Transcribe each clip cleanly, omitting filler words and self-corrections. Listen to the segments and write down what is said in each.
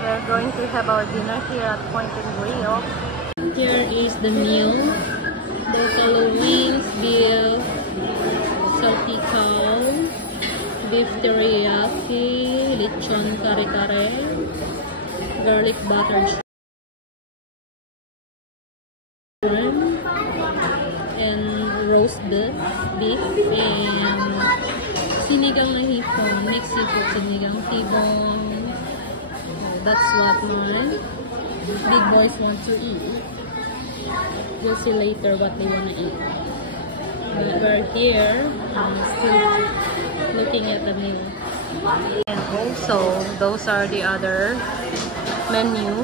We're going to have our dinner here at Point and Grill. Here is the meal. Buffalo wings, beef, salpicao, beef teriyaki, lechon kare-kare, garlic butter chicken, and roast beef, and sinigang na hipon, mixed seafood, sinigang tibong. That's what my big boys want to eat. We'll see later what they want to eat. But we're here, still looking at the meal. And also, those are the other menu.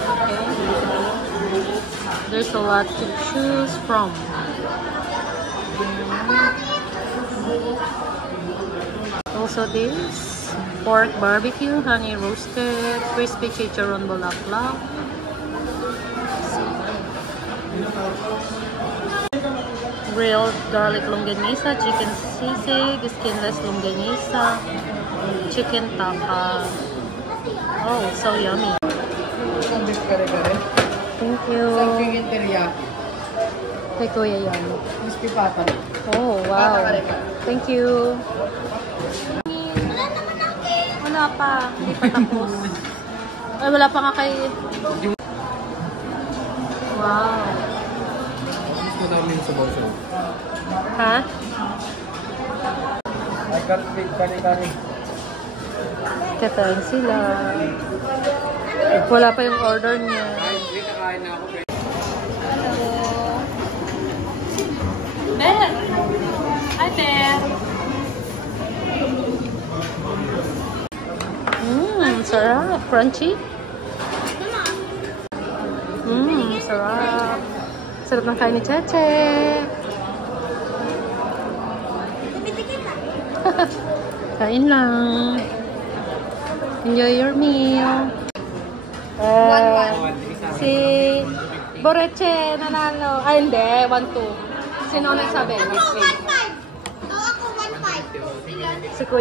Okay. There's a lot to choose from. Also this pork barbecue, honey roasted, crispy chicharron bulaklak. Grilled garlic longganisa, chicken sisig, skinless longganisa, chicken tapa. Oh, so yummy. Thank you. Chicken teriyaki. Kay Kuya yan. Crispy pata. Oh, wow. Thank you. Wala pa. Hindi pa tapos. Ay, wala pa nga kay... Wow. Gusto namin sa boso. Ha? I can't make kani-kani. Katayin sila. Wala pa yung order niya. Hindi kakain na ako. Hello. Ber! Hi, Ber! Sarap. Crunchy. Sarap. Sarap ng kain ni Cheche. Kain lang. Enjoy your meal. Si Boreche nanalo. Ay, hindi. 1-2. Sino nagsabi? Wait. Ako 1-5. Si Kuya.